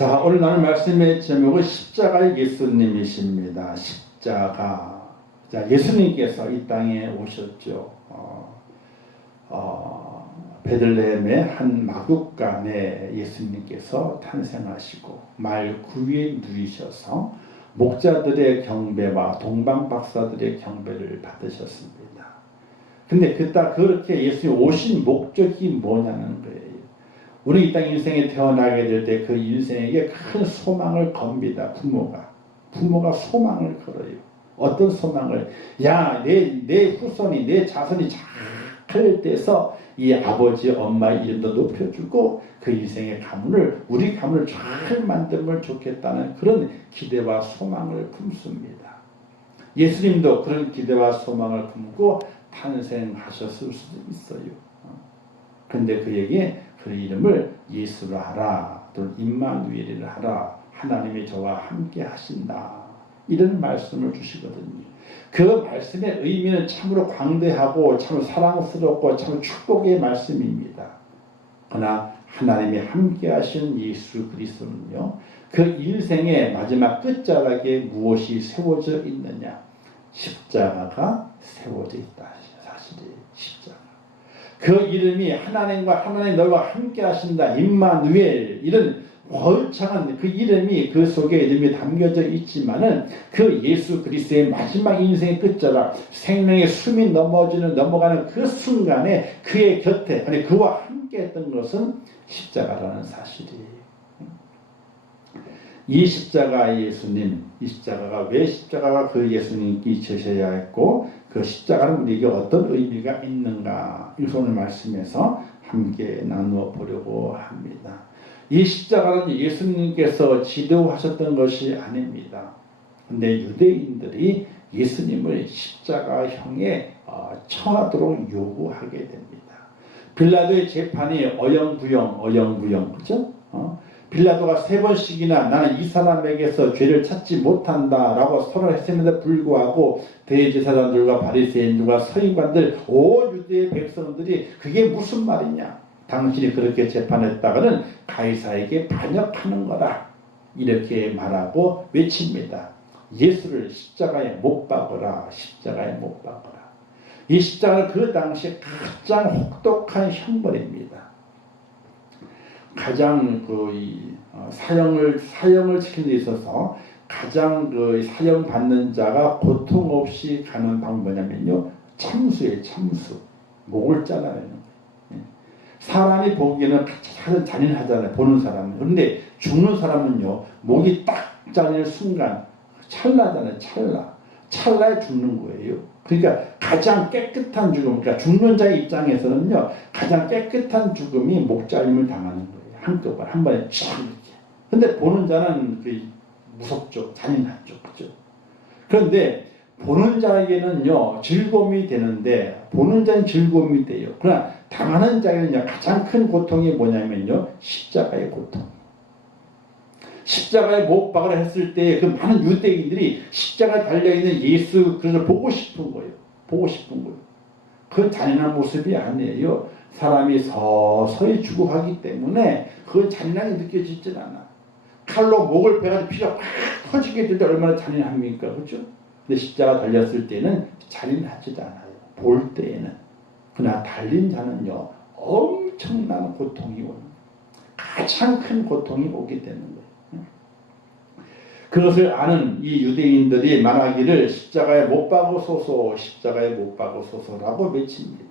자, 오늘 나눌 말씀의 제목은 십자가의 예수님이십니다. 십자가. 자, 예수님께서 이 땅에 오셨죠. 베들레헴의 한 마국간에 예수님께서 탄생하시고 말 9일 누이셔서 목자들의 경배와 동방 박사들의 경배를 받으셨습니다. 근데 그렇게 예수님 오신 목적이 뭐냐는 거예요. 우리 이 땅 인생에 태어나게 될 때 그 인생에게 큰 소망을 겁니다. 부모가 소망을 걸어요. 어떤 소망을? 야, 내 후손이, 내 자손이 잘 돼서 이 아버지 엄마의 이름도 높여주고 그 인생의 가문을, 우리 가문을 잘 만들면 좋겠다는 그런 기대와 소망을 품습니다. 예수님도 그런 기대와 소망을 품고 탄생하셨을 수도 있어요. 그런데 그에게 그 이름을 예수로 하라, 또는 임마누엘이라 하라, 하나님이 저와 함께 하신다, 이런 말씀을 주시거든요. 그 말씀의 의미는 참으로 광대하고 참 사랑스럽고 참 축복의 말씀입니다. 그러나 하나님이 함께 하신 예수 그리스도는요, 그 인생의 마지막 끝자락에 무엇이 세워져 있느냐? 십자가가 세워져 있다. 사실이 십자가. 그 이름이 하나님과 하나님 너희와 함께 하신다, 임마누엘, 이런 거창한 그 이름이 그 속에 이름이 담겨져 있지만은 그 예수 그리스도의 마지막 인생의 끝자락, 생명의 숨이 넘어가는 그 순간에 그의 곁에, 아니 그와 함께 했던 것은 십자가라는 사실이에요. 이 십자가 예수님, 이 십자가가 왜 십자가가 그 예수님께 지셔야 했고 그 십자가는 우리에게 어떤 의미가 있는가, 이 오늘 말씀에서 함께 나누어 보려고 합니다. 이 십자가는 예수님께서 지도하셨던 것이 아닙니다. 그런데 유대인들이 예수님을 십자가형에 처하도록 요구하게 됩니다. 빌라도의 재판이 어영부영, 그죠? 빌라도가 3번씩이나 나는 이 사람에게서 죄를 찾지 못한다라고 선언했음에도 불구하고 대제사장들과 바리새인들과 서기관들, 온 유대의 백성들이 그게 무슨 말이냐, 당신이 그렇게 재판했다가는 가이사에게 반역하는 거다, 이렇게 말하고 외칩니다. 예수를 십자가에 못 박으라, 십자가에 못 박으라. 이 십자가는 그 당시 가장 혹독한 형벌입니다. 가장 사형을 시키는 데 있어서 가장 사형 받는 자가 고통 없이 가는 방법이 뭐냐면요, 참수예요. 참수. 목을 잘라내는 거예요. 사람이 보기에는 잔인하잖아요, 보는 사람은. 그런데 죽는 사람은요, 목이 딱 잘리는 순간 찰나잖아요. 찰나에 죽는 거예요. 그러니까 가장 깨끗한 죽음, 그러니까 죽는 자의 입장에서는요, 가장 깨끗한 죽음이 목 잘림을 당하는 거예요. 한꺼번에, 한 번에 쫙 이렇게. 근데 보는 자는 무섭죠. 잔인하죠. 그죠? 그런데 보는 자에게는요, 즐거움이 되는데, 보는 자는 즐거움이 돼요. 그러나 당하는 자에게는요, 가장 큰 고통이 뭐냐면요, 십자가의 고통. 십자가에 못 박으라 했을 때 그 많은 유대인들이 십자가에 달려있는 예수 그리스도를 보고 싶은 거예요. 그 잔인한 모습이 아니에요. 사람이 서서히 죽어가기 때문에 그건 잔인하게 느껴지질 않아. 칼로 목을 베가지고 피가 확 터지게 될 때 얼마나 잔인합니까? 그렇죠? 근데 십자가 달렸을 때는 잔인하지도 않아요. 볼 때에는. 그러나 달린 자는요, 엄청난 고통이 오는, 가장 큰 고통이 오게 되는 거예요. 그것을 아는 이 유대인들이 말하기를 십자가에 못 박으소서, 십자가에 못 박으소서라고 외칩니다.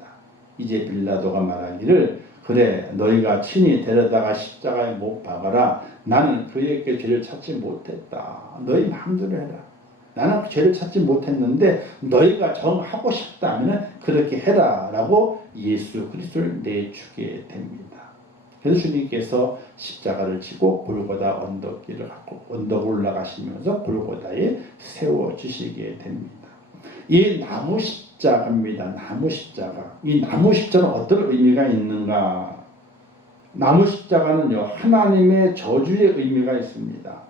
이제 빌라도가 말하기를, 그래, 너희가 친히 데려다가 십자가에 못 박아라. 나는 그에게 죄를 찾지 못했다. 너희 마음대로 해라. 나는 죄를 찾지 못했는데 너희가 정하고 싶다면 그렇게 해라 라고 예수 그리스도를 내주게 됩니다. 그래서 주님께서 십자가를 지고 골고다 언덕길을 갖고 언덕 올라가시면서 골고다에 세워주시게 됩니다. 이 나무 십자가입니다. 나무 십자가. 이 나무 십자가는 어떤 의미가 있는가? 나무 십자가는요, 하나님의 저주의 의미가 있습니다.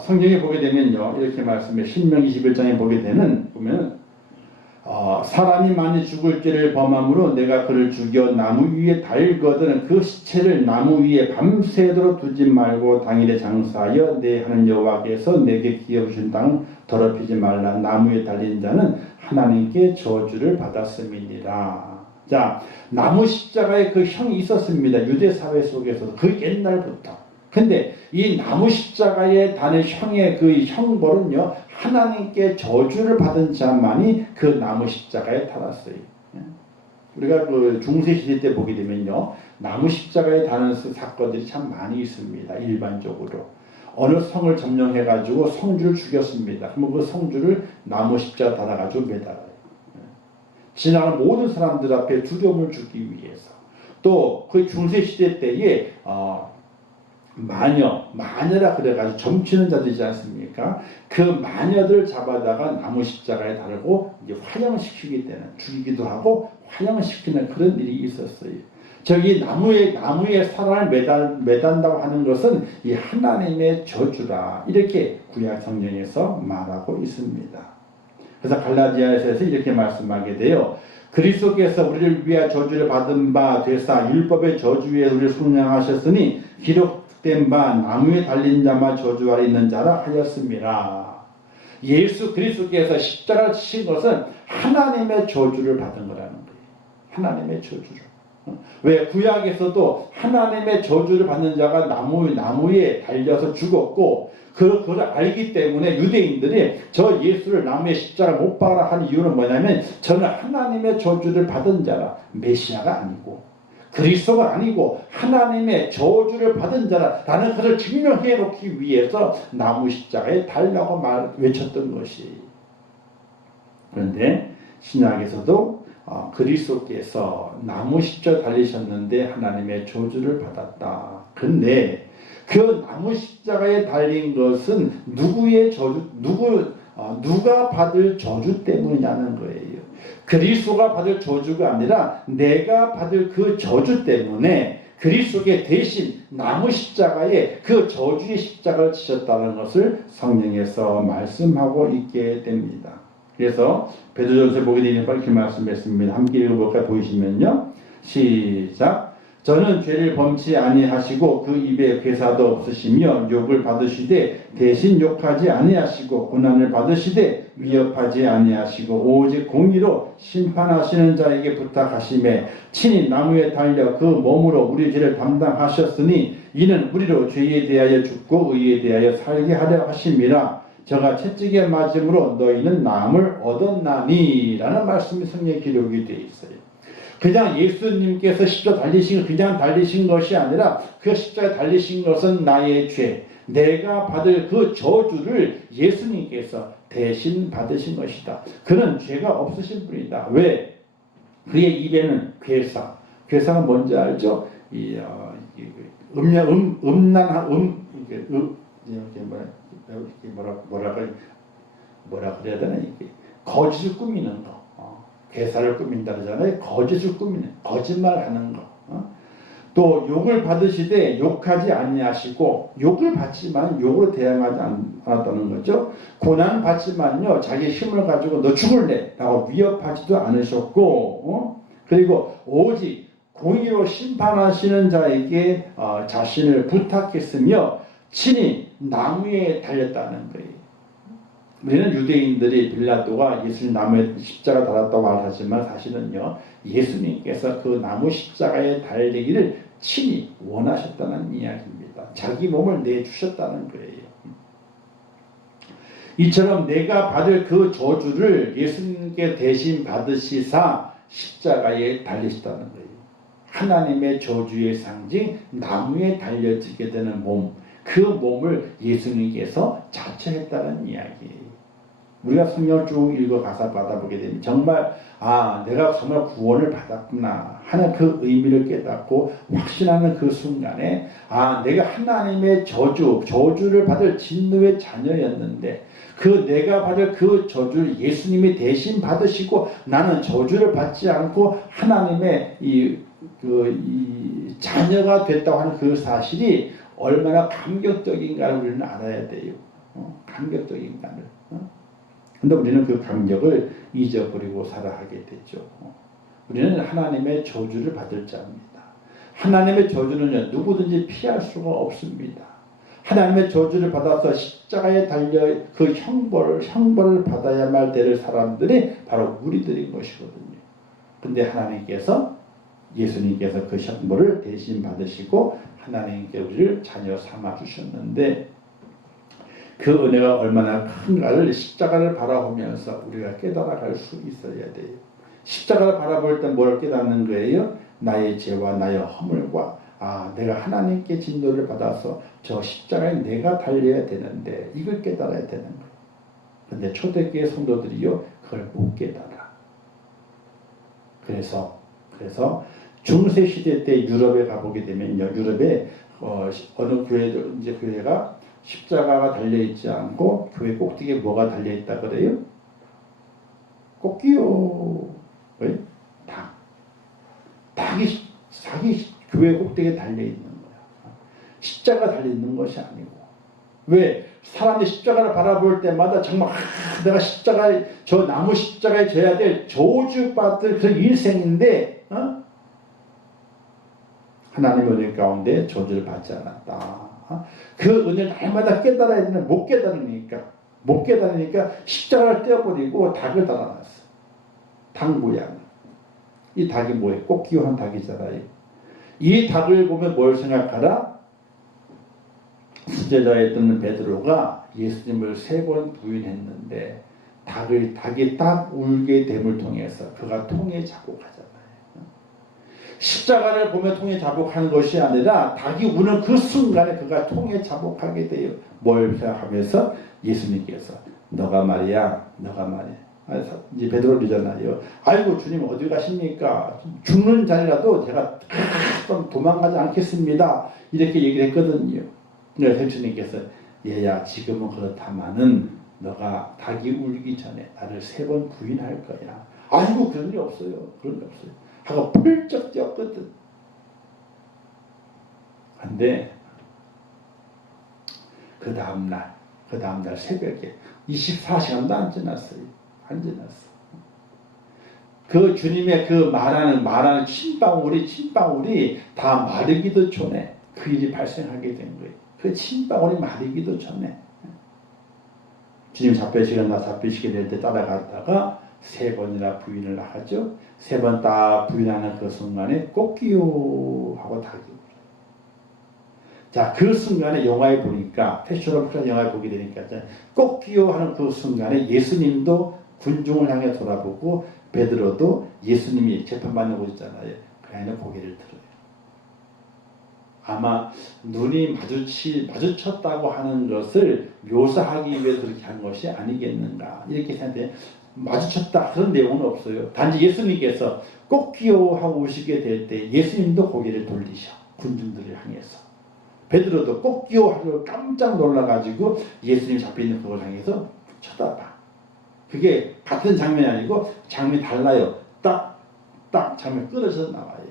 성경에 보게 되면요, 이렇게 말씀해, 신명기 21장에 보게 되는, 보면 사람이 많이 죽을 죄를 범함으로 내가 그를 죽여 나무 위에 달거든 그 시체를 나무 위에 밤새도록 두지 말고 당일에 장사하여 내 하는 여호와께서 내게 기업주신 땅을 더럽히지 말라. 나무에 달린 자는 하나님께 저주를 받았음이니라. 자, 나무 십자가에 그 형이 있었습니다. 유대 사회 속에서도 그 옛날부터. 근데 이 나무 십자가에 다는 형의 그 형벌은요, 하나님께 저주를 받은 자만이 그 나무 십자가에 달았어요. 우리가 그 중세시대 때 보게 되면요, 나무 십자가에 다는 사건들이 참 많이 있습니다. 일반적으로. 어느 성을 점령해가지고 성주를 죽였습니다. 그러면 그 성주를 나무 십자가 달아가지고 매달아요. 지나가는 모든 사람들 앞에 두려움을 주기 위해서. 또 그 중세시대 때에 마녀라 그래가지고 점치는 자들이지 않습니까? 그 마녀들 잡아다가 나무 십자가에 달고 이제 화형시키게 되는, 죽이기도 하고 화형시키는 그런 일이 있었어요. 저기 나무에 사람을 매단다고 하는 것은 이 하나님의 저주라, 이렇게 구약 성경에서 말하고 있습니다. 그래서 갈라디아에서 이렇게 말씀하게 돼요. 그리스도께서 우리를 위하여 저주를 받은 바 되사 율법의 저주 위에 우리를 속량하셨으니 기록된 바 나무에 달린 자만 저주 아래 있는 자라 하였습니다. 예수 그리스도께서 십자가를 치신 것은 하나님의 저주를 받은 거라는 거예요. 하나님의 저주를. 왜 구약에서도 하나님의 저주를 받는 자가 나무에 달려서 죽었고, 그걸 알기 때문에 유대인들이 저 예수를 나무에 십자가 못 박아라 하는 이유는 뭐냐면, 저는 하나님의 저주를 받은 자라, 메시아가 아니고 그리스도가 아니고 하나님의 저주를 받은 자라, 나는 그를 증명해 놓기 위해서 나무 십자가에 달라고 외쳤던 것이. 그런데 신약에서도 그리스도께서 나무 십자가에 달리셨는데 하나님의 저주를 받았다. 그런데 그 나무 십자가에 달린 것은 누구의 저주, 누가 받을 저주 때문이냐는 거예요. 그리스도가 받을 저주가 아니라 내가 받을 그 저주 때문에 그리스도께 대신 나무 십자가에 그 저주의 십자가를 지셨다는 것을 성경에서 말씀하고 있게 됩니다. 그래서 베드로전서에 보게 되면 이렇게 말씀했습니다. 함께 읽어볼까요? 보이시면요. 시작. 저는 죄를 범치 아니하시고 그 입에 괴사도 없으시며 욕을 받으시되 대신 욕하지 아니하시고 고난을 받으시되 위협하지 아니하시고 오직 공의로 심판하시는 자에게 부탁하심에 친히 나무에 달려 그 몸으로 우리 죄를 담당하셨으니 이는 우리로 죄에 대하여 죽고 의에 대하여 살게 하려 하심이라. 저가 채찍에 맞음으로 너희는 나음을 얻었나니 라는 말씀이 성경에 기록이 되어 있어요. 그냥 예수님께서 십자가 그냥 달리신 것이 아니라 그 십자가에 달리신 것은 나의 죄, 내가 받을 그 저주를 예수님께서 대신 받으신 것이다. 그는 죄가 없으신 분이다. 왜? 그의 입에는 괴사가 뭔지 알죠? 뭐라 그래야 되나, 이게 거짓을 꾸미는 거. 괴사를 꾸민다 그러잖아요. 거짓을 꾸미는, 거짓말하는 거. 또 욕을 받으시되 욕하지 아니하시고, 욕을 받지만 욕으로 대항하지 않았다는 거죠. 고난 받지만요, 자기 힘을 가지고 너 죽을래 라고 위협하지도 않으셨고, 그리고 오직 공의로 심판하시는 자에게 자신을 부탁했으며 친히 나무에 달렸다는 거예요. 우리는 유대인들이 빌라도가 예수님 나무에 십자가 달았다고 말하지만 사실은요, 예수님께서 그 나무 십자가에 달리기를 친히 원하셨다는 이야기입니다. 자기 몸을 내주셨다는 거예요. 이처럼 내가 받을 그 저주를 예수님께 대신 받으시사 십자가에 달리셨다는 거예요. 하나님의 저주의 상징, 나무에 달려지게 되는 몸, 그 몸을 예수님께서 자처했다는 이야기예요. 우리가 성경을 쭉 읽어 가사 받아보게 되면 정말 내가 정말 구원을 받았구나 하는 그 의미를 깨닫고 확신하는 그 순간에 내가 하나님의 저주를 받을 진노의 자녀였는데 그 내가 받을 그 저주를 예수님이 대신 받으시고 나는 저주를 받지 않고 하나님의 이 자녀가 됐다고 하는 그 사실이 얼마나 감격적인가를 우리는 알아야 돼요. 감격적인가를. 근데 우리는 그 감격을 잊어버리고 살아가게 되죠. 우리는 하나님의 저주를 받을 자입니다. 하나님의 저주는 누구든지 피할 수가 없습니다. 하나님의 저주를 받아서 십자가에 달려 그 형벌을 받아야만 될 사람들이 바로 우리들인 것이거든요. 근데 하나님께서 예수님께서 그 형벌을 대신 받으시고 하나님께 우리를 자녀 삼아 주셨는데 그 은혜가 얼마나 큰가를 십자가를 바라보면서 우리가 깨달아갈 수 있어야 돼요. 십자가를 바라볼 때 뭘 깨닫는 거예요? 나의 죄와 나의 허물과 내가 하나님께 진노를 받아서 저 십자가에 내가 달려야 되는데 이걸 깨달아야 되는 거예요. 그런데 초대교회 성도들이요 그걸 못 깨달아. 그래서 중세 시대 때 유럽에 가보게 되면요, 유럽에 어느 교회가 십자가가 달려 있지 않고 교회 꼭대기에 뭐가 달려 있다 그래요? 꽃기요. 왜? 닭이 교회 꼭대기에 달려 있는 거야. 십자가 달려 있는 것이 아니고. 왜? 사람들이 십자가를 바라볼 때마다 정말 내가 저 나무 십자가에 져야 될 저주받을 그 일생인데 하나님의 은혜 가운데 저주를 받지 않았다. 그 은혜를 날마다 깨달아야 되는데 못 깨달으니까 십자가를 떼어버리고 닭을 달아놨어. 닭 모양. 이 닭이 뭐예요? 꽃기호한 닭이잖아요. 이 닭을 보면 뭘 생각하라? 수제자였던 베드로가 예수님을 3번 부인했는데 닭이 딱 울게 됨을 통해서 그가 통에 자복하잖아요. 십자가를 보며 통에 자복하는 것이 아니라 닭이 우는 그 순간에 그가 통에 자복하게 돼요. 뭘 생각하면서 예수님께서 너가 말이야. 이제 베드로잖아요. 아이고 주님 어디 가십니까? 죽는 자리라도 제가 도망가지 않겠습니다. 이렇게 얘기를 했거든요. 그래서 주님께서 얘야 지금은 그렇다마는 너가 닭이 울기 전에 나를 3번 부인할 거야. 아이고 그런 일 없어요. 하고 펄쩍 뛰었거든. 근데 그 다음날 새벽에 24시간도 안 지났어요. 그 주님의 그 말하는 침방울이 다 마르기도 전에 그 일이 발생하게 된 거예요. 그 침방울이 마르기도 전에 주님 잡히시게 될 때 따라갔다가 3번이나 부인을 하죠. 3번 딱 부인하는 그 순간에 꽃기요 하고 닭이 울어요. 자, 그 순간에 영화에 보니까 패션을 영화에 보게 되니까 꽃기요 하는 그 순간에 예수님도 군중을 향해 돌아보고 베드로도 예수님이 재판받는 곳 있잖아요. 그 안에 고개를 들어요. 아마 눈이 마주쳤다고 하는 것을 묘사하기 위해서 그렇게 한 것이 아니겠는가 이렇게 생각해요. 마주쳤다 그런 내용은 없어요. 단지 예수님께서 꽃기요 하고 오시게 될 때 예수님도 고개를 돌리셔. 군중들을 향해서. 베드로도 꽃기요 하고 깜짝 놀라가지고 예수님 잡혀있는 그걸 향해서 쳐다봐. 그게 같은 장면이 아니고 장면이 달라요. 딱 장면이 끊어져서 나와요.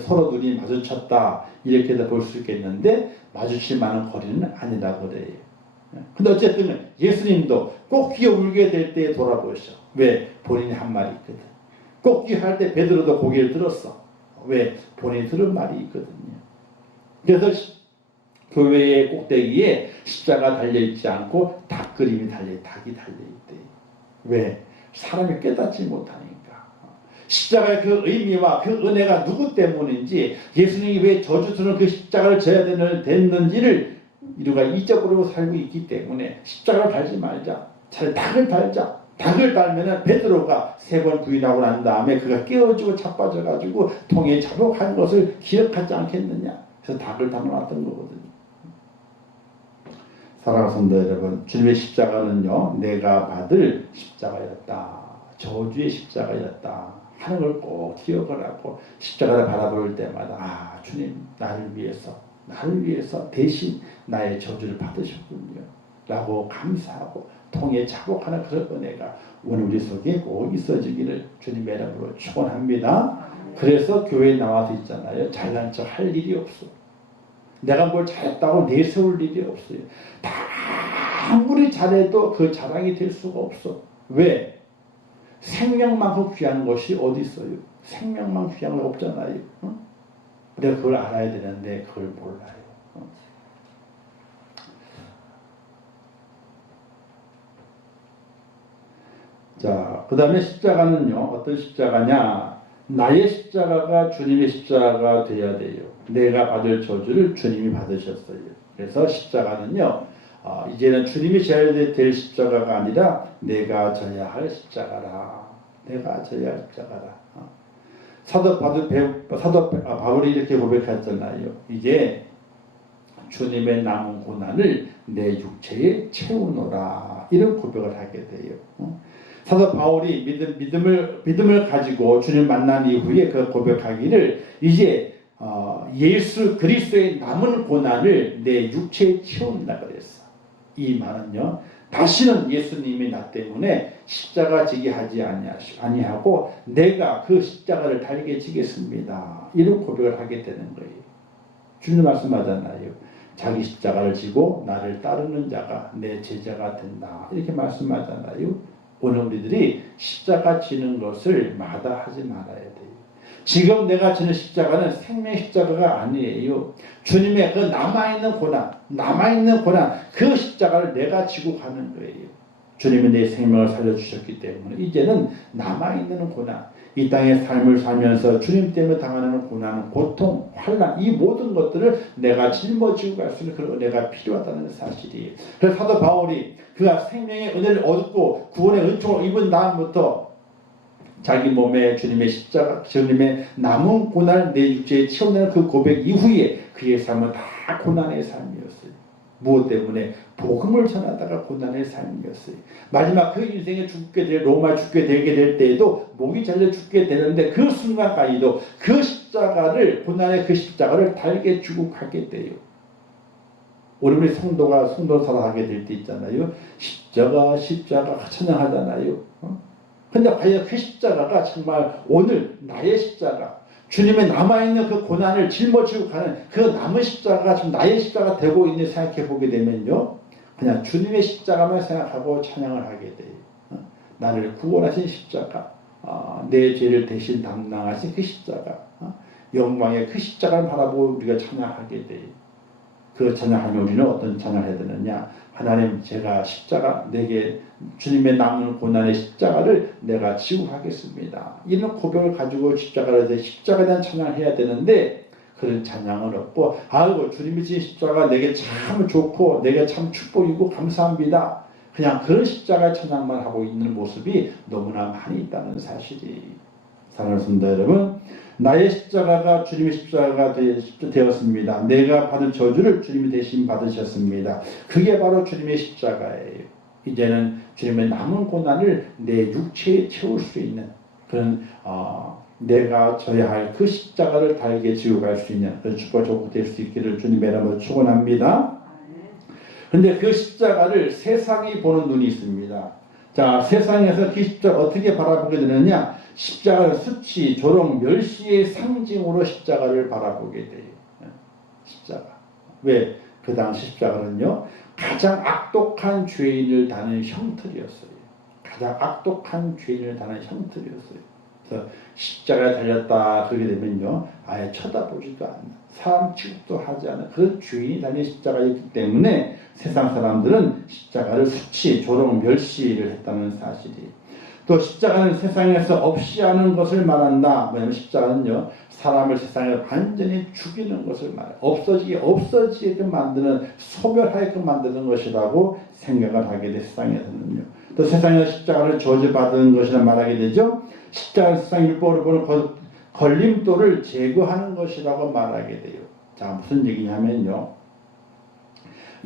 서로 눈이 마주쳤다 이렇게도 볼 수 있겠는데 마주칠 만한 거리는 아니라 그래요. 근데 어쨌든 예수님도 꽃기어 울게 될 때에 돌아보셔. 왜? 본인이 한 말이 있거든. 꽃기어 할 때 베드로도 고개를 들었어. 왜? 본인이 들은 말이 있거든요. 그래서 교회의 꼭대기에 십자가 달려있지 않고 닭이 달려있대. 왜? 사람이 깨닫지 못하니까. 십자가의 그 의미와 그 은혜가 누구 때문인지 예수님이 왜 저주스러운 그 십자가를 져야 됐는지를 우리가 잊어버리고 살고 있기 때문에 십자가를 달지 말자. 차라리 닭을 달자. 닭을 달면은 베드로가 3번 부인하고 난 다음에 그가 깨어지고 자빠져가지고 통에 자복한 것을 기억하지 않겠느냐. 그래서 닭을 담아놨던 거거든요. 사랑하는 성도 여러분, 주님의 십자가는요, 내가 받을 십자가였다. 저주의 십자가였다. 하는 걸 꼭 기억을 하고 십자가를 바라볼 때마다 주님 나를 위해서 대신 나의 저주를 받으셨군요. 라고 감사하고 통에 자복하는 그런 은혜가 오늘 우리 속에 꼭 있어지기를 주님의 이름으로 축원합니다. 그래서 교회에 나와서 있잖아요. 잘난 척 할 일이 없어. 내가 뭘 잘했다고 내세울 일이 없어요. 다 아무리 잘해도 그 자랑이 될 수가 없어. 왜? 생명만큼 귀한 것이 어디 있어요? 생명만 귀한 거 없잖아요. 어? 우리가 그걸 알아야 되는데 그걸 몰라요. 어? 자, 그 다음에 십자가는요, 어떤 십자가냐? 나의 십자가가 주님의 십자가가 되어야 돼요. 내가 받을 저주를 주님이 받으셨어요. 그래서 십자가는요, 이제는 주님이 져야 될 십자가가 아니라 내가 져야 할 십자가라. 내가 져야 할 십자가라. 사도 바울이 이렇게 고백했잖아요. 이제 주님의 남은 고난을 내 육체에 채우노라. 이런 고백을 하게 돼요. 사도 바울이 믿음을 가지고 주님 만난 이후에 그 고백하기를 이제 예수 그리스도의 남은 고난을 내 육체에 채운다 그랬어. 이 말은요, 다시는 예수님이 나 때문에 십자가 지게 하지 아니하고 내가 그 십자가를 달게 지겠습니다. 이런 고백을 하게 되는 거예요. 주님 말씀하잖아요. 자기 십자가를 지고 나를 따르는 자가 내 제자가 된다. 이렇게 말씀하잖아요. 오늘 우리들이 십자가 지는 것을 마다하지 말아야 돼요. 지금 내가 지는 십자가는 생명의 십자가가 아니에요. 주님의 그 남아있는 고난, 그 십자가를 내가 지고 가는 거예요. 주님이 내 생명을 살려주셨기 때문에 이제는 남아있는 고난, 이 땅의 삶을 살면서 주님 때문에 당하는 고난, 고통, 환난, 이 모든 것들을 내가 짊어지고 갈 수 있는 그런 은혜가 필요하다는 사실이에요. 그래서 사도 바울이 그가 생명의 은혜를 얻고 구원의 은총을 입은 다음부터 자기 몸에 주님의 십자가, 주님의 남은 고난을 내 육체에 채운다는 그 고백 이후에 그의 삶은 다 고난의 삶이었어요. 무엇 때문에? 복음을 전하다가 고난의 삶이었어요. 마지막 그 인생에 로마에 죽게 되게 될 때에도 목이 잘려 죽게 되는데 그 순간까지도 그 십자가를, 고난의 그 십자가를 달게 주고 가게 돼요. 우리 성도가 성도사하게 될 때 있잖아요. 십자가 찬양하잖아요. 근데 과연 그 십자가가 정말 오늘 나의 십자가, 주님의 남아있는 그 고난을 짊어지고 가는 그 남은 십자가가 지금 나의 십자가가 되고 있는 생각해 보게 되면요, 그냥 주님의 십자가만 생각하고 찬양을 하게 돼요. 나를 구원하신 십자가, 내 죄를 대신 담당하신 그 십자가, 영광의 그 십자가를 바라보고 우리가 찬양하게 돼요. 그 찬양하면 우리는 어떤 찬양을 해야 되느냐? 하나님, 제가 십자가, 내게 주님의 남은 고난의 십자가를 내가 지고 가겠습니다. 이런 고백을 가지고 십자가에 대한 찬양을 해야 되는데 그런 찬양은 없고, 아이고 주님이 지은 십자가 내게 참 좋고 내게 참 축복이고 감사합니다. 그냥 그런 십자가의 찬양만 하고 있는 모습이 너무나 많이 있다는 사실이. 사랑하는 성도 여러분, 나의 십자가가 주님의 십자가가 되었습니다. 내가 받은 저주를 주님이 대신 받으셨습니다. 그게 바로 주님의 십자가예요. 이제는 주님의 남은 고난을 내 육체에 채울 수 있는 그런 내가 져야 할 그 십자가를 달게 지고 갈 수 있는 그런 축복이 될 수 있기를 주님의 이름으로 축원합니다. 그런데 그 십자가를 세상이 보는 눈이 있습니다. 자, 세상에서 그 십자가 어떻게 바라보게 되느냐? 십자가를 수치, 조롱, 멸시의 상징으로 십자가를 바라보게 돼요. 십자가. 왜? 그 당시 십자가는요, 가장 악독한 죄인을 다는 형틀이었어요. 가장 악독한 죄인을 다는 형틀이었어요. 그래서 십자가에 달렸다 그러게 되면요, 아예 쳐다보지도 않는, 사람 취급도 하지 않는 그런 죄인이 달린 십자가였기 때문에 세상 사람들은 십자가를 수치, 조롱, 멸시를 했다는 사실이. 또 십자가는 세상에서 없이 하는 것을 말한다. 뭐냐면 십자가는요, 사람을 세상에 완전히 죽이는 것을 말해요. 없어지게끔 만드는, 소멸하게끔 만드는 것이라고 생각을 하게 돼, 세상에서는요. 또 세상에서 십자가를 저주받은 것이라 말하게 되죠. 십자가는 세상 율법으로 보는 걸림돌을 제거하는 것이라고 말하게 돼요. 자, 무슨 얘기냐면요,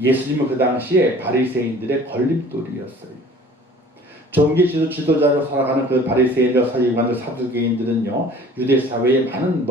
예수님은 그 당시에 바리새인들의 걸림돌이었어요. 종교 지도자로 살아가는 그 바리새인들, 서기관들, 사두개인들은요, 유대 사회에 많은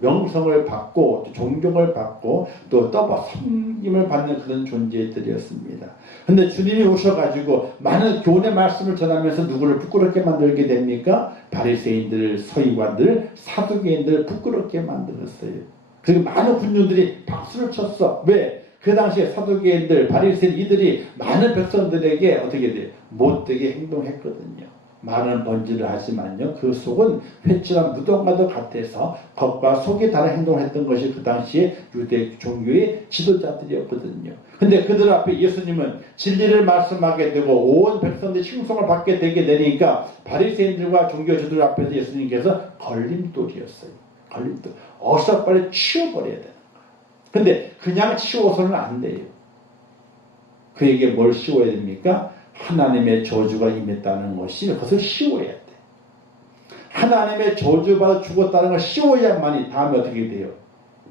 명성을 받고 존경을 받고 또 섬김을 받는 그런 존재들이었습니다. 그런데 주님이 오셔가지고 많은 교훈의 말씀을 전하면서 누구를 부끄럽게 만들게 됩니까? 바리새인들, 서기관들, 사두개인들을 부끄럽게 만들었어요. 그리고 많은 군중들이 박수를 쳤어. 왜? 그 당시에 사두개인들, 바리새인 이들이 많은 백성들에게 어떻게 돼요? 못되게 행동했거든요. 말은 번지를 하지만요, 그 속은 회칠한 무덤과도 같아서 겉과 속이 다른 행동을 했던 것이 그 당시에 유대 종교의 지도자들이었거든요. 근데 그들 앞에 예수님은 진리를 말씀하게 되고 온 백성들이 칭송을 받게 되게 되니까 바리새인들과 종교 지도들 앞에서 예수님께서 걸림돌이었어요. 걸림돌. 어서 빨리 치워버려야 되는 거예요. 근데 그냥 치워서는 안 돼요. 그에게 뭘 씌워야 됩니까? 하나님의 저주가 임했다는 것이 그것을 씌워야 돼. 하나님의 저주받아 죽었다는 걸 씌워야만이 다음에 어떻게 돼요?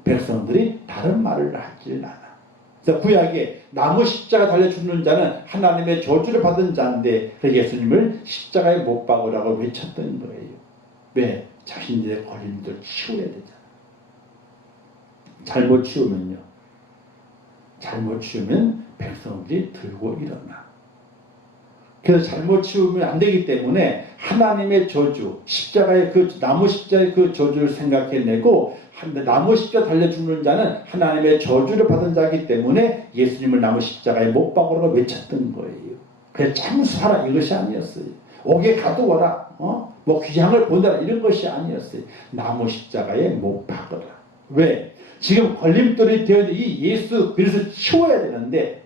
백성들이 다른 말을 하질 않아. 그래서 구약에 나무 십자가 달려 죽는 자는 하나님의 저주를 받은 자인데 예수님을 십자가에 못 박으라고 외쳤던 거예요. 왜? 자신들의 걸림돌을 치워야 되잖아. 잘못 치우면 백성들이 들고 일어나. 그래서 잘못 치우면 안 되기 때문에 하나님의 저주, 십자가의 그 나무 십자가의 그 저주를 생각해내고 나무 십자가 달려 죽는 자는 하나님의 저주를 받은 자이기 때문에 예수님을 나무 십자가에 못 박으라고 외쳤던 거예요. 그래서 참수하라 이것이 아니었어요. 옥에 가두어라, 뭐 귀향을 보내라 이런 것이 아니었어요. 나무 십자가에 못 박으라. 왜? 지금 걸림돌이 되어 있는 이 예수 그리스도를 치워야 되는데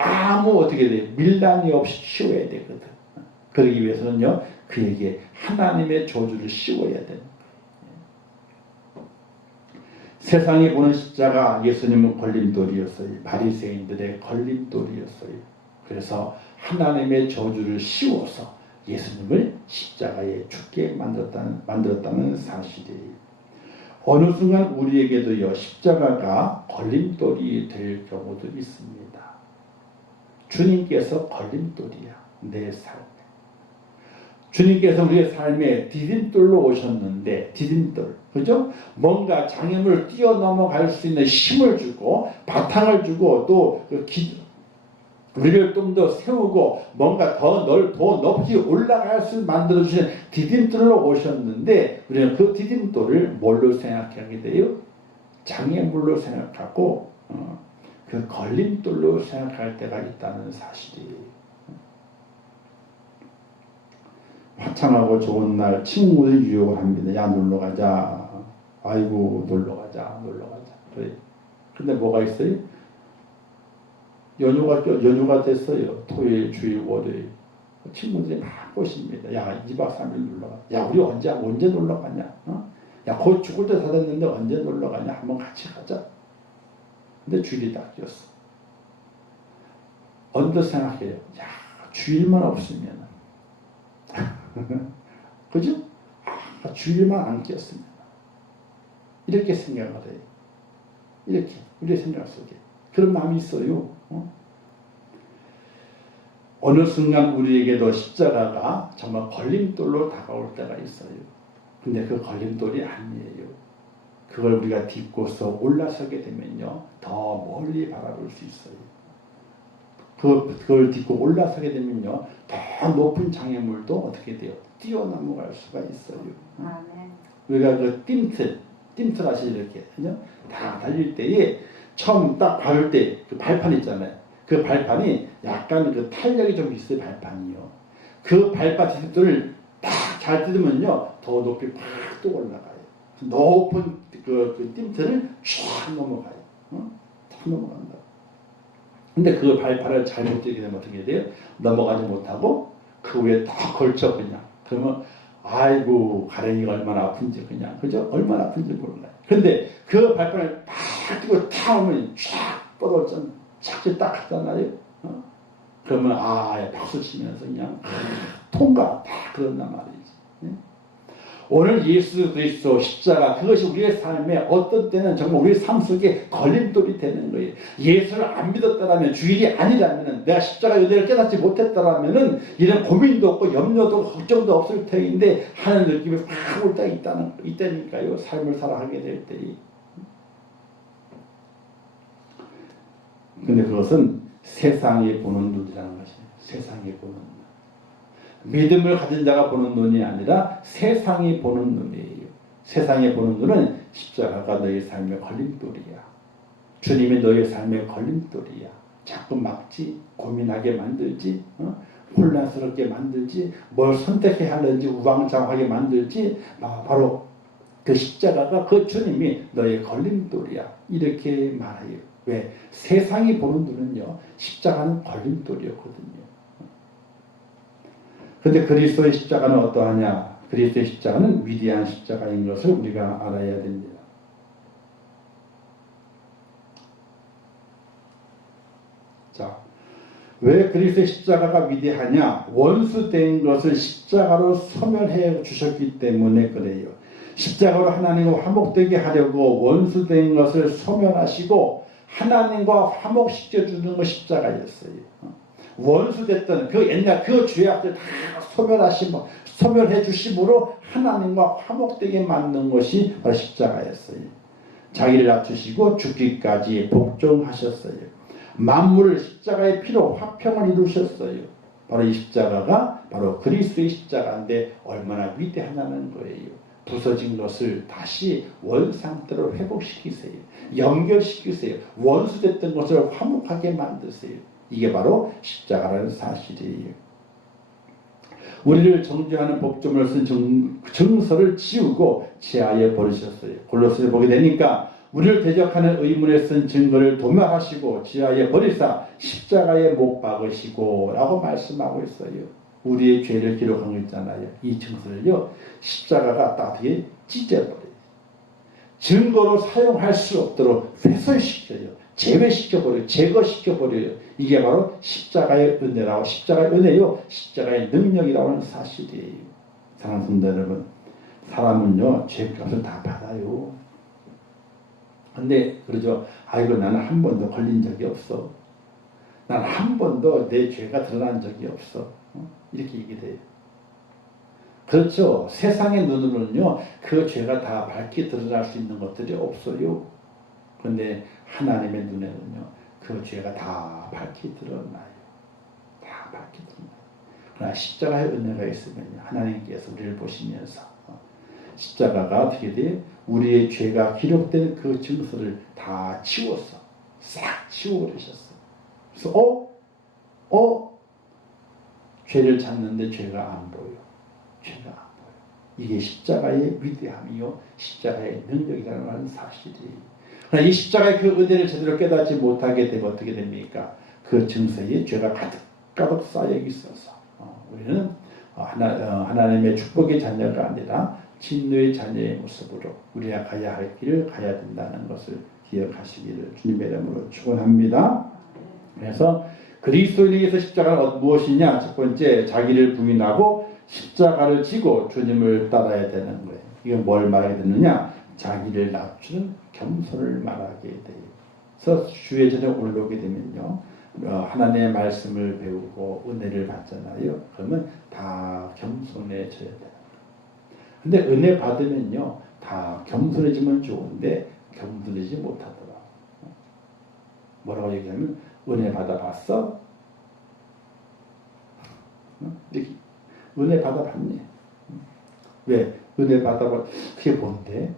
아무 어떻게 돼요? 밀란이 없이 씌워야 되거든. 그러기 위해서는요, 그에게 하나님의 저주를 씌워야 되는 거예요. 세상이 보는 십자가 예수님은 걸림돌이었어요. 바리새인들의 걸림돌이었어요. 그래서 하나님의 저주를 씌워서 예수님을 십자가에 죽게 만들었다는 사실이에요. 어느 순간 우리에게도요, 십자가가 걸림돌이 될 경우도 있습니다. 주님께서 걸림돌이야, 내 삶에. 주님께서 우리의 삶에 디딤돌로 오셨는데, 디딤돌, 그죠? 뭔가 장애물을 뛰어넘어갈 수 있는 힘을 주고, 바탕을 주고, 또 우리를 좀 더 세우고, 뭔가 더 높이 올라갈 수 만들어주신 디딤돌로 오셨는데, 우리는 그 디딤돌을 뭘로 생각하게 돼요? 장애물로 생각하고, 그 걸림돌로 생각할 때가 있다는 사실이에요. 화창하고 좋은 날 친구들이 유혹을 합니다. 야, 놀러 가자. 아이고, 놀러 가자. 그래. 근데 뭐가 있어요? 연휴가 됐어요. 토요일, 주일, 월요일. 친구들이 막 꼬십니다. 야, 2박 3일 놀러 가자. 야, 우리 언제 놀러 가냐? 야, 곧 죽을 때 다 됐는데 언제 놀러 가냐? 한번 같이 가자. 근데 주일이 딱 끼었어. 언뜻 생각해요. 야, 주일만 없으면. 그죠? 주일만 안 끼었으면. 이렇게 생각을 해요. 이렇게, 우리의 생각 속에. 그런 마음이 있어요. 어느 순간 우리에게도 십자가가 정말 걸림돌로 다가올 때가 있어요. 근데 그 걸림돌이 아니에요. 그걸 우리가 딛고서 올라서게 되면요, 더 멀리 바라볼 수 있어요. 그걸 딛고 올라서게 되면요, 더 높은 장애물도 어떻게 돼요? 뛰어넘어갈 수가 있어요. 아멘. 우리가 그 띵틀 아시죠? 이렇게, 그죠? 다 달릴 때에 처음 딱 밟을 때 그 발판 있잖아요. 그 발판이 약간 그 탄력이 좀 있어요, 발판이요. 그 발판 디딤돌을 딱 잘 뜯으면요, 더 높이 팍 또 올라가요. 높은 그 띵틀을 쫙 넘어가요. 쫙 넘어간다. 근데 그 발판을 잘못 뛰게 되면 어떻게 돼요? 넘어가지 못하고 그 위에 딱 걸쳐 그냥. 그러면 아이고, 가랭이가 얼마나 아픈지 그냥, 그죠? 얼마나 아픈지 몰라요. 근데 그 발판을 딱 뛰고 탁 오면 쫙 뻗어졌잖아. 착지 딱 하잖아요. 그러면 박수 치면서 그냥 통과 다 그런단 말이지. 오늘 예수 그리스도 십자가, 그것이 우리의 삶에 어떤 때는 정말 우리의 삶 속에 걸림돌이 되는 거예요. 예수를 안 믿었다라면, 주일이 아니라면, 내가 십자가 의대를 깨닫지 못했다라면 이런 고민도 없고 염려도 걱정도 없을 터인데 하는 느낌이 팍 올 때가 있다니까요. 삶을 살아가게 될 때. 근데 그것은 세상이 보는 눈이라는 것이에요. 세상이 보는 눈. 믿음을 가진 자가 보는 눈이 아니라 세상이 보는 눈이에요. 세상이 보는 눈은 십자가가 너의 삶의 걸림돌이야. 주님이 너의 삶의 걸림돌이야. 자꾸 막지, 고민하게 만들지, 혼란스럽게 만들지, 뭘 선택해야 하는지 우왕좌왕하게 만들지. 바로 그 십자가가 그 주님이 너의 걸림돌이야. 이렇게 말해요. 왜? 세상이 보는 눈은요, 십자가는 걸림돌이었거든요. 근데 그리스도의 십자가는 어떠하냐? 그리스도의 십자가는 위대한 십자가인 것을 우리가 알아야 됩니다. 자, 왜 그리스도의 십자가가 위대하냐? 원수된 것을 십자가로 소멸해 주셨기 때문에 그래요. 십자가로 하나님과 화목되게 하려고 원수된 것을 소멸하시고 하나님과 화목시켜주는 것 십자가였어요. 원수됐던 그 옛날 그 죄악들 다 소멸해 주심으로 하나님과 화목되게 만든 것이 바로 십자가였어요. 자기를 낮추시고 죽기까지 복종하셨어요. 만물을 십자가의 피로 화평을 이루셨어요. 바로 이 십자가가 바로 그리스도의 십자가인데 얼마나 위대하냐는 거예요. 부서진 것을 다시 원상태로 회복시키세요. 연결시키세요. 원수됐던 것을 화목하게 만드세요. 이게 바로 십자가라는 사실이에요. 우리를 정죄하는 법조문을 쓴 증서를 지우고 지하에 버리셨어요. 골로새를 보게 되니까 우리를 대적하는 의문에 쓴 증거를 도멸하시고 지하에 버리사 십자가에 못 박으시고 라고 말씀하고 있어요. 우리의 죄를 기록한 거 있잖아요. 이 증서를요, 십자가가 따뜻하게 찢어버려요. 증거로 사용할 수 없도록 훼손시켜요. 제외시켜버려요. 제거시켜버려요. 이게 바로 십자가의 은혜라고, 십자가의 은혜요, 십자가의 능력이라고 하는 사실이에요. 사랑하는 성도 여러분, 사람은요, 죄값을 다 받아요. 근데 그러죠. 아이고, 나는 한 번도 걸린 적이 없어. 난 한 번도 내 죄가 드러난 적이 없어. 이렇게 얘기돼요. 그렇죠. 세상의 눈으로는요, 그 죄가 다 밝게 드러날 수 있는 것들이 없어요. 그런데 하나님의 눈에는요, 그 죄가 다 밝게 드러나요. 다 밝게 드러나요. 그러나 십자가의 은혜가 있으면 하나님께서 우리를 보시면서 십자가가 어떻게 돼요? 우리의 죄가 기록된 그 증서를 다 지웠어. 싹 지워버리셨어. 그래서 죄를 찾는데 죄가 안 보여. 죄가 안 보여. 이게 십자가의 위대함이요, 십자가의 능력이라는 사실이에요. 그러나 이 십자가의 그 은혜를 제대로 깨닫지 못하게 되면 어떻게 됩니까? 그 증서에 죄가 가득 쌓여 있어서 우리는 하나님의 축복의 자녀가 아니라 진노의 자녀의 모습으로 우리가 가야 할 길을 가야 된다는 것을 기억하시기를 주님의 이름으로 축원합니다. 그래서 그리스도인에 의해서 십자가는 무엇이냐? 첫 번째, 자기를 부인하고 십자가를 지고 주님을 따라야 되는 거예요. 이건 뭘 말하게 되느냐? 자기를 낮추는 겸손을 말하게 돼요. 그래서 주의 전에 올라오게 되면요, 하나님의 말씀을 배우고 은혜를 받잖아요. 그러면 다 겸손해져야 돼요. 근데 은혜 받으면요, 다 겸손해지면 좋은데 겸손해지지 못하더라. 뭐라고 얘기하면, 은혜 받아봤어? 이렇게 은혜 받아봤니? 왜? 은혜 받아봤, 그게 뭔데?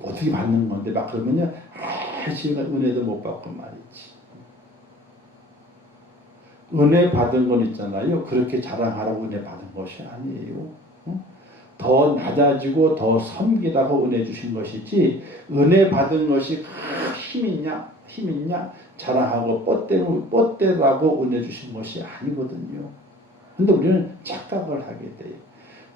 어떻게 받는 건데? 막 그러면요, 지금 은혜도 못 받고 말이지. 은혜 받은 건 있잖아요. 그렇게 자랑하라고 은혜 받은 것이 아니에요. 더 낮아지고 더 섬기라고 은혜 주신 것이지, 은혜 받은 것이 힘있냐 자랑하고 뻗대라고 은혜 주신 것이 아니거든요. 근데 우리는 착각을 하게 돼요.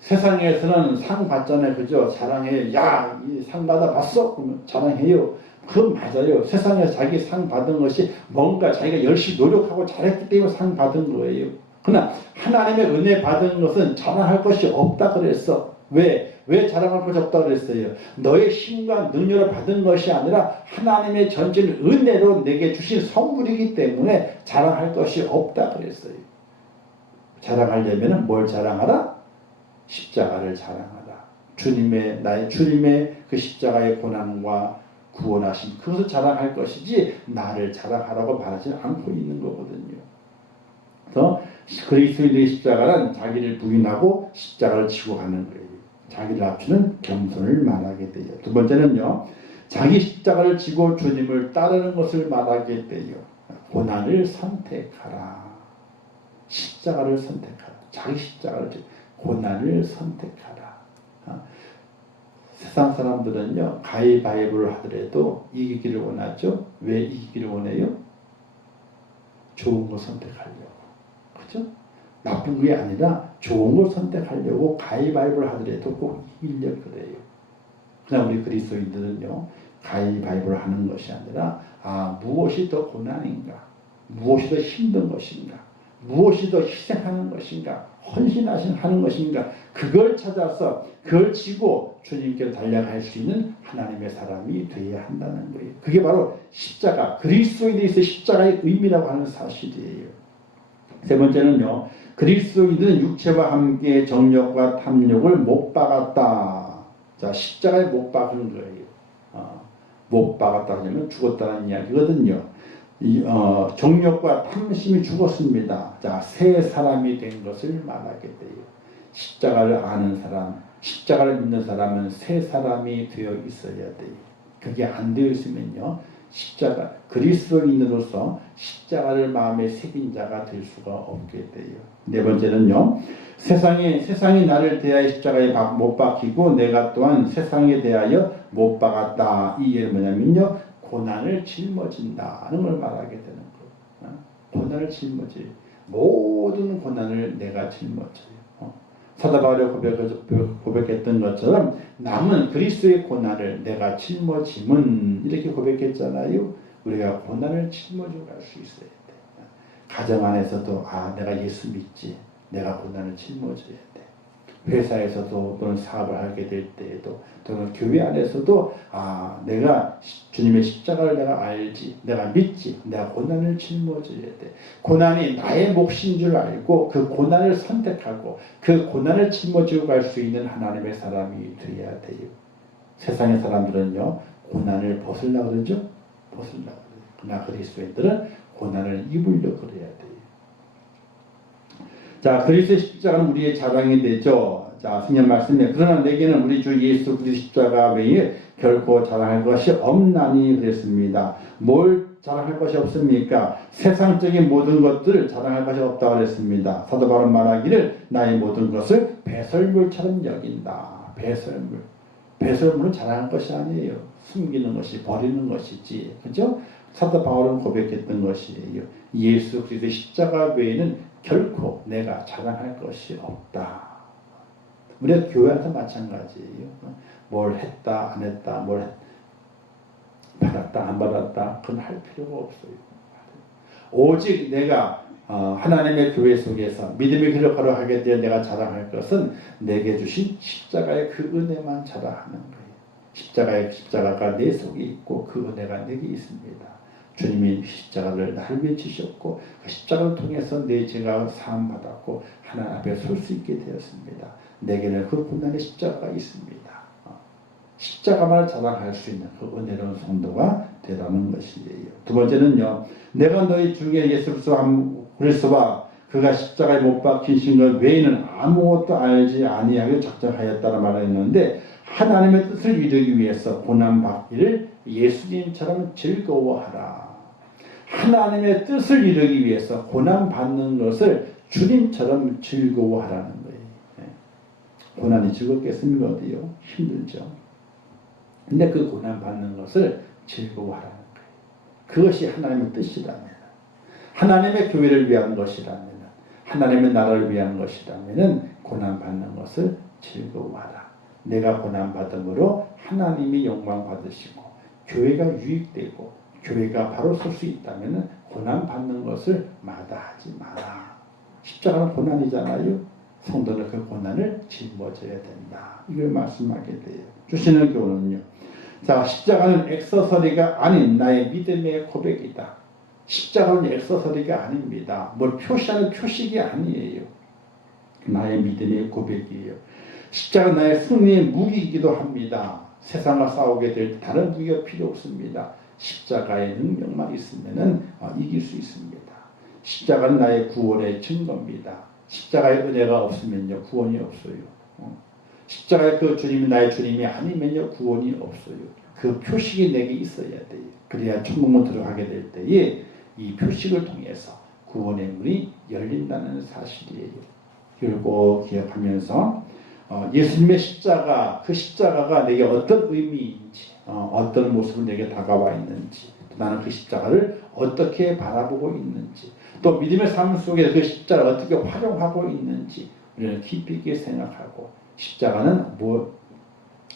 세상에서는 상 받잖아요. 그죠? 자랑해요. 야, 이 상 받아봤어? 그러면 자랑해요. 그건 맞아요. 세상에서 자기 상 받은 것이 뭔가 자기가 열심히 노력하고 잘했기 때문에 상 받은 거예요. 그러나 하나님의 은혜 받은 것은 자랑할 것이 없다 그랬어. 왜 자랑할 것이 없다 그랬어요? 너의 힘과 능력을 받은 것이 아니라 하나님의 전적인 은혜로 내게 주신 선물이기 때문에 자랑할 것이 없다 그랬어요. 자랑하려면 뭘 자랑하라? 십자가를 자랑하라. 주님의 그 십자가의 고난과 구원하심, 그것을 자랑할 것이지 나를 자랑하라고 말하지 않고 있는 거거든요. 그래서 그리스도의 십자가는 자기를 부인하고 십자가를 지고 가는 거예요. 자기를 낮추는 겸손을 말하게 돼요. 두 번째는요, 자기 십자가를 지고 주님을 따르는 것을 말하게 돼요. 고난을 선택하라. 십자가를 선택하라. 자기 십자가를 지고 고난을 선택하라. 세상 사람들은요, 가위바위보를 하더라도 이기기를 원하죠. 왜 이기기를 원해요? 좋은 거 선택하려고. 그죠? 나쁜 게 아니라 좋은 걸 선택하려고 가위바위보를 하더라도 꼭 이기려고 그래요. 그러나 우리 그리스도인들은요, 가위바위보를 하는 것이 아니라, 무엇이 더 고난인가? 무엇이 더 힘든 것인가? 무엇이 더 희생하는 것인가? 헌신하는 것인가? 그걸 찾아서 그걸 지고 주님께 달려갈 수 있는 하나님의 사람이 되어야 한다는 거예요. 그게 바로 십자가, 그리스도인에 있어 십자가의 의미라고 하는 사실이에요. 세 번째는요, 그리스도인들은 육체와 함께 정욕과 탐욕을 못 박았다. 자, 십자가에 못 박은 거예요. 못 박았다 하면 죽었다는 이야기거든요. 정욕과 탐심이 죽었습니다. 자, 새 사람이 된 것을 말하게 돼요. 십자가를 아는 사람, 십자가를 믿는 사람은 새 사람이 되어 있어야 돼요. 그게 안 되어 있으면요, 십자가, 그리스도인으로서 십자가를 마음에 새긴 자가 될 수가 없게 돼요. 네 번째는요, 세상이 나를 대하여 십자가에 못 박히고 내가 또한 세상에 대하여 못 박았다. 이게 뭐냐면요, 고난을 짊어진다는 걸 말하게 되는 거예요. 고난을 짊어져요. 모든 고난을 내가 짊어져요. 사도 바울이 고백했던 것처럼 남은 그리스도의 고난을 내가 짊어짐은, 이렇게 고백했잖아요. 우리가 고난을 짊어져 갈 수 있어야 돼. 가정 안에서도 내가 예수 믿지. 내가 고난을 짊어져야 돼. 회사에서도 또는 사업을 하게 될 때에도 또는 교회 안에서도 내가 주님의 십자가를 내가 알지, 내가 믿지, 내가 고난을 짊어져야 돼. 고난이 나의 몫인 줄 알고 그 고난을 선택하고 그 고난을 짊어지고 갈 수 있는 하나님의 사람이 되어야 돼요. 세상의 사람들은요, 고난을 벗으려고 그러죠. 벗으려고 그래요. 그러나 그리스도인들은 고난을 입으려고 그래야 돼요. 자, 그리스도의 십자가는 우리의 자랑이 되죠. 자, 성경 말씀에 그러나 내게는 우리 주 예수 그리스도 십자가 외에 결코 자랑할 것이 없나니 그랬습니다. 뭘 자랑할 것이 없습니까? 세상적인 모든 것들을 자랑할 것이 없다고 그랬습니다. 사도 바울은 말하기를 나의 모든 것을 배설물처럼 여긴다. 배설물. 배설물은 자랑할 것이 아니에요. 숨기는 것이, 버리는 것이지. 그죠? 사도 바울은 고백했던 것이에요. 예수 그리스도의 십자가 외에는 결코 내가 자랑할 것이 없다. 우리가 교회에서 마찬가지예요. 뭘 했다, 안 했다, 뭘 받았다, 안 받았다, 그건 할 필요가 없어요. 오직 내가 하나님의 교회 속에서 믿음의 기록하러 하게 되어 내가 자랑할 것은 내게 주신 십자가의 그 은혜만 자랑하는 거예요. 십자가가 내 속에 있고 그 은혜가 내게 있습니다. 주님이 십자가를 나를 위해 지셨고 그 십자가를 통해서 내 죄가 사함 받았고 하나님 앞에 설 수 있게 되었습니다. 내게는 그 고난의 십자가가 있습니다. 십자가만 자랑할 수 있는 그 은혜로운 성도가 되라는 것이에요. 두 번째는요, 내가 너희 중에 예수 그리스도와 그가 십자가에 못 박히신 것 외에는 아무것도 알지 아니하게 작정하였다는 말을 했는데, 하나님의 뜻을 이루기 위해서 고난 받기를 예수님처럼 즐거워하라. 하나님의 뜻을 이루기 위해서 고난 받는 것을 주님처럼 즐거워하라는 거예요. 고난이 즐겁겠습니까? 어디요? 힘들죠. 근데 그 고난 받는 것을 즐거워하라는 거예요. 그것이 하나님의 뜻이라면, 하나님의 교회를 위한 것이라면, 하나님의 나라를 위한 것이라면 고난 받는 것을 즐거워하라. 내가 고난 받음으로 하나님이 영광 받으시고 교회가 유익되고 교회가 바로 설 수 있다면 고난 받는 것을 마다하지 마라. 십자가는 고난이잖아요. 성도는 그 고난을 짊어져야 된다. 이걸 말씀하게 돼요. 주시는 교훈은요. 자, 십자가는 액세서리가 아닌 나의 믿음의 고백이다. 십자가는 액세서리가 아닙니다. 뭘 표시하는 표식이 아니에요. 나의 믿음의 고백이에요. 십자가는 나의 승리의 무기이기도 합니다. 세상과 싸우게 될 때 다른 무기가 필요 없습니다. 십자가의 능력만 있으면 이길 수 있습니다. 십자가는 나의 구원의 증거입니다. 십자가의 은혜가 없으면요 구원이 없어요. 십자가의 그 주님이 나의 주님이 아니면요 구원이 없어요. 그 표식이 내게 있어야 돼요. 그래야 천국문 들어가게 될 때에 이 표식을 통해서 구원의 문이 열린다는 사실이에요. 이걸 꼭 기억하면서 예수님의 십자가, 그 십자가가 내게 어떤 의미인지, 어떤 모습으로 내게 다가와 있는지, 나는 그 십자가를 어떻게 바라보고 있는지, 또 믿음의 삶 속에 그 십자가를 어떻게 활용하고 있는지 우리는 깊이 있게 생각하고, 십자가는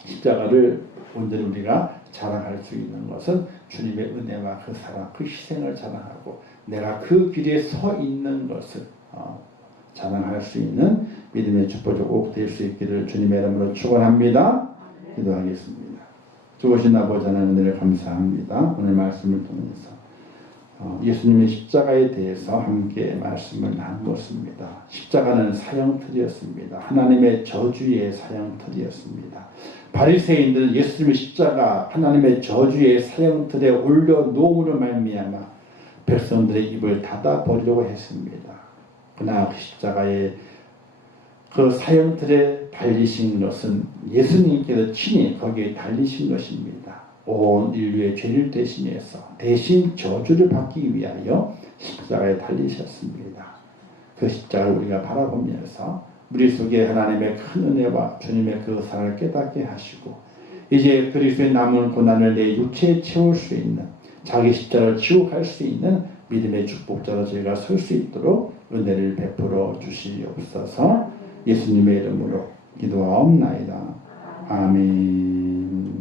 십자가를 온전히 우리가 자랑할 수 있는 것은 주님의 은혜와 그 사랑, 그 희생을 자랑하고, 내가 그 길에 서 있는 것을 자랑할 수 있는 믿음의 축복이 꼭 될 수 있기를 주님의 이름으로 축원합니다. 기도하겠습니다. 좋으신 아버지 하나님 은혜를 감사합니다. 오늘 말씀을 통해서 예수님의 십자가에 대해서 함께 말씀을 나누었습니다. 십자가는 사형틀이었습니다. 하나님의 저주의 사형틀이었습니다. 바리새인들은 예수님의 십자가 하나님의 저주의 사형틀에 올려놓음으로 말미암아 백성들의 입을 닫아버리려고 했습니다. 그러나 그 십자가의 그 사형틀에 달리신 것은 예수님께서 친히 거기에 달리신 것입니다. 온 인류의 죄를 대신해서 대신 저주를 받기 위하여 십자가에 달리셨습니다. 그 십자가를 우리가 바라보면서 우리 속에 하나님의 큰 은혜와 주님의 그 사랑을 깨닫게 하시고, 이제 그리스도의 남은 고난을 내 육체에 채울 수 있는, 자기 십자가를 지고 갈 수 있는 믿음의 축복자로 저희가 설 수 있도록 은혜를 베풀어 주시옵소서. 예수님의 이름으로 기도하옵나이다. 아멘.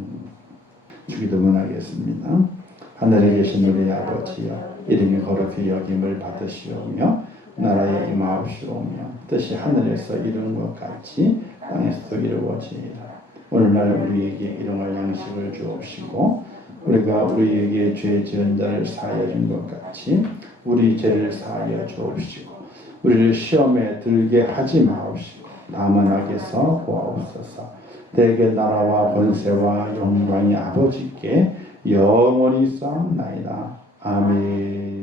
주기도문 하겠습니다. 하늘에 계신 우리 아버지여, 이름이 거룩히 여김을 받으시오며 나라에 임하옵시오며 뜻이 하늘에서 이룬 것 같이 땅에서도 이루어지이다. 오늘날 우리에게 일용할 양식을 주옵시고, 우리가 우리에게 죄 지은 자를 사하여 준 것 같이 우리 죄를 사하여 주옵시고, 우리를 시험에 들게 하지 마옵시고 다만 악에서 구하옵소서. 대개 나라와 권세와 영광이 아버지께 영원히 쌓옵나이다. 아멘.